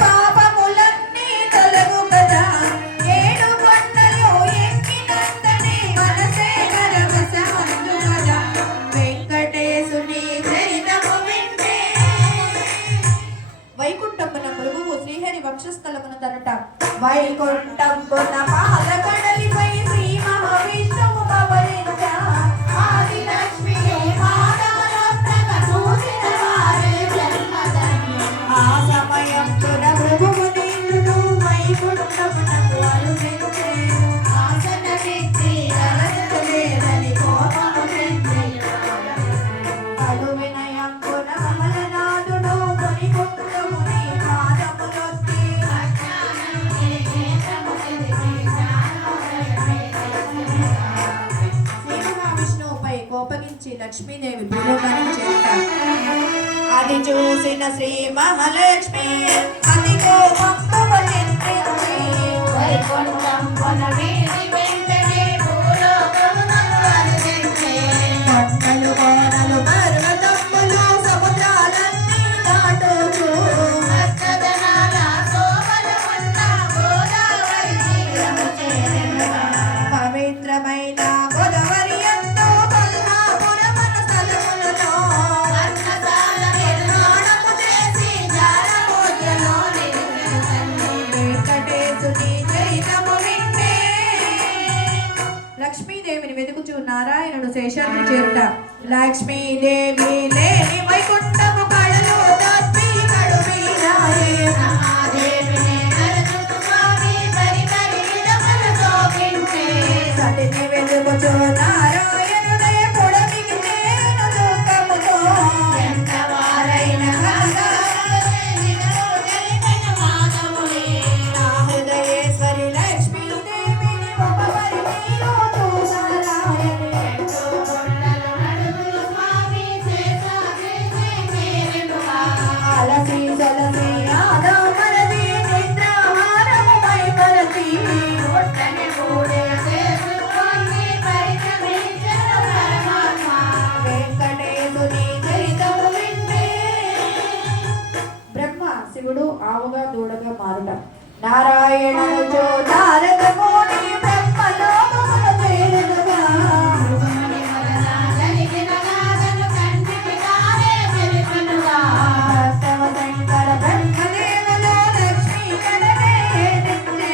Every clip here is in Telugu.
పాపములన్నీ తొలగు కదా ఏడు కొండలు ఎక్కినంతనే మనసే పరవశమందు కదా వెంకటేశుని చరితము వింటే వైకుంఠమున మృగువు శ్రీహరి వక్షస్థలమున తనట వైకుంఠమున పాలకడలిపై శ్రీ మహావిష్ణువు పవలించ ఆది లక్ష్మి ఆ సమయంతున మృగువు నీళ్ళు వైకుంఠమునకు అరుదించే ఆసనమెత్తి అరచలేదని కోపము చెంది అడు వినయంకున అమలనాథుడు కొనికుంటముని పాదములొత్తి శ్రీ మహావిష్ణువుపై కోపగించి లక్ష్మీదేవి భూలోకానికి అది చూసిన శ్రీ మహాలక్ష్మి అతి కోపంతో పలికించి వైకుంఠమున వీడి వెంటనే భూలోకమునకు అరుదించే కొండలు కోనలు పర్వతములు సముద్రాలన్నీ దాటుచు భక్తజనాల శోభనమున్న గోదావరి తీరము చేరెనుగా పవిత్రమైన గోదావరి యందు కొల్హాపురమున స్థలములలో అన్నదాన నిర్మాణము చేసి జాలముద్రలో నిలిపెను తల్లి వెంకటేశుని చరితము వింటే లక్ష్మీదేవిని వెతుకుచు నారాయణుడు శేషాద్రి చేరుట లక్ష్మీదేవి లేని వైకుంఠము కళలు తప్పి కడుమీరాయే మహాదేవిని నరచుతు స్వామి పరి పరి విధములు శోభించే సతిని వెతుకుచు నారాయణుడే పొడమికి చేరును దుఃఖముతో ఎంతవారైన హృదయేశ్వరి లక్ష్మీదేవిని ఒకవరి నీలో చూసారాయని అలసి సలసి ఆదామరది నిద్రాహారము మైమరచి ఒట్టని కూడే చేసుకొని పరిచమించెను పరమాత్మ వెంకటేశుని చరితము వింటే బ్రహ్మ శివుడు ఆవుగా దూడగా మారుట నారాయణుడు నారదముని బ్రహ్మలోకమున చేరునుగా భక్తవ శంకర బ్రహ్మదేవులు లక్ష్మీ కడనే ఎదించే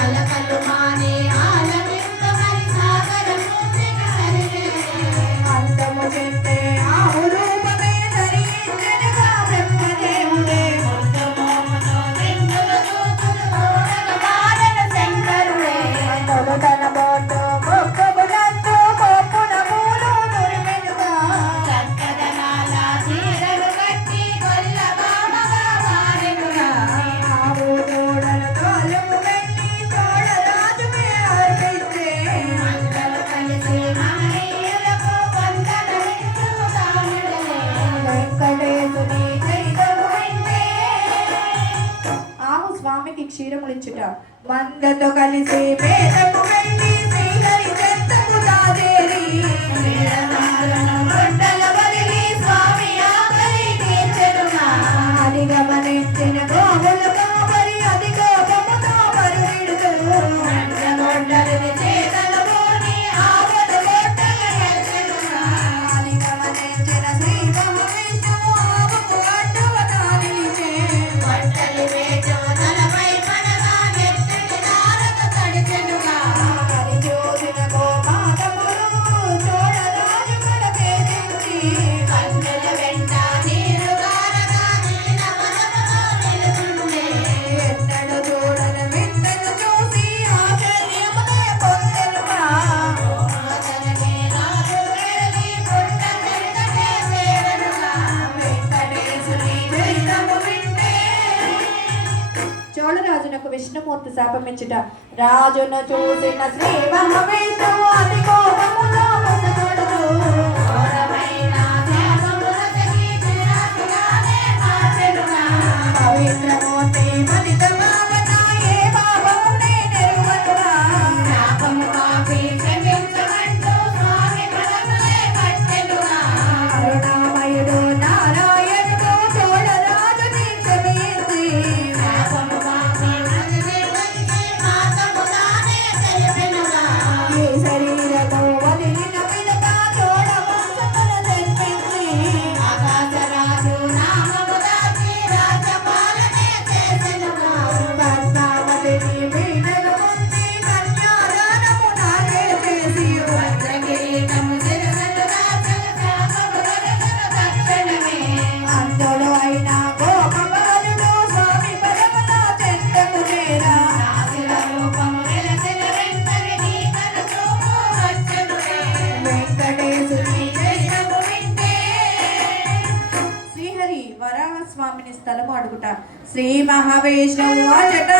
అలకలు మాని ఆలమింత మరి సాగరముద్రిక హరిచేసే అంతము చెందే ఆవు రూపమే ధరించెనుగా బ్రహ్మదేవుడే ముద్దుమోముతో నిండులు చూతులు తోడగ మారెన శంకరుడే తొలుతన బోటు మొక్కబులందు కొప్పున పూలు నురిమెనుగా చక్కదనాల చీరలు కట్టి కొల్లబామగా మారెనుగా ఆవు దూడలు తోలుకు వెళ్ళి తోడరాజుకే అర్పించే అందరూ కలిసి మహనీయులకు వందనమిచ్చు తామిడలే వెంకటేశుని చరితము వింటే ఆవు స్వామికి క్షీరములిచ్చుట మందతో కలిసి పేదకు వెళ్ళి శ్రీహరి చెత్తకు తాదేరి గొడ్డల బలిగి స్వామి ఆకలి తీర్చెనుగా అది గమనించిన గోవుల కాపరి అది కోపముతో పరుగిడుతూ గొడ్డలిని చేతలలోని ఆవును గొడ్డల ఎత్తెనుగా అది గమనించిన శ్రీ మహావిష్ణువు ఆవుకు అడ్డుగా నిలిచే గొడ్డలి వేచు తలపై పడగా నెత్తిని నారద తడిచెనుగా అది చూసిన గోపాలములు చూడరాజు కడకేదించి కన్నుల వెంట నీరు గారగా నీల మనములో నిలుచుండే ఎన్నడు చూడని వింతను చూసి ఆశ్చర్యమునే పొందెనుగా అతనికి రాజు వేలి పుట్ట వెంటనే చేరనుగా వెంకటేశుని చరితము వింటే చోళరాజునకు విష్ణుమూర్తి శాపమిచ్చుట రాజును చూసిన శ్రీ మహావిష్ణువు అతి కోపములో ముసగొడుతూ ఘోరమైన శాపములతకి చిరాకుగానే మార్చెనుగా పవిత్రమూర్తి మదిత భావన ఏ పాపమునే నెరువనుగా శాపము కాపి క్షమించమంటూ స్వామి పదములే పట్టెనుగా కరుణామయుడు నారాయణుడు చోళరాజుని క్షమించ స్వామిని స్థలము అడుగుట శ్రీ మహావిష్ణువు అచట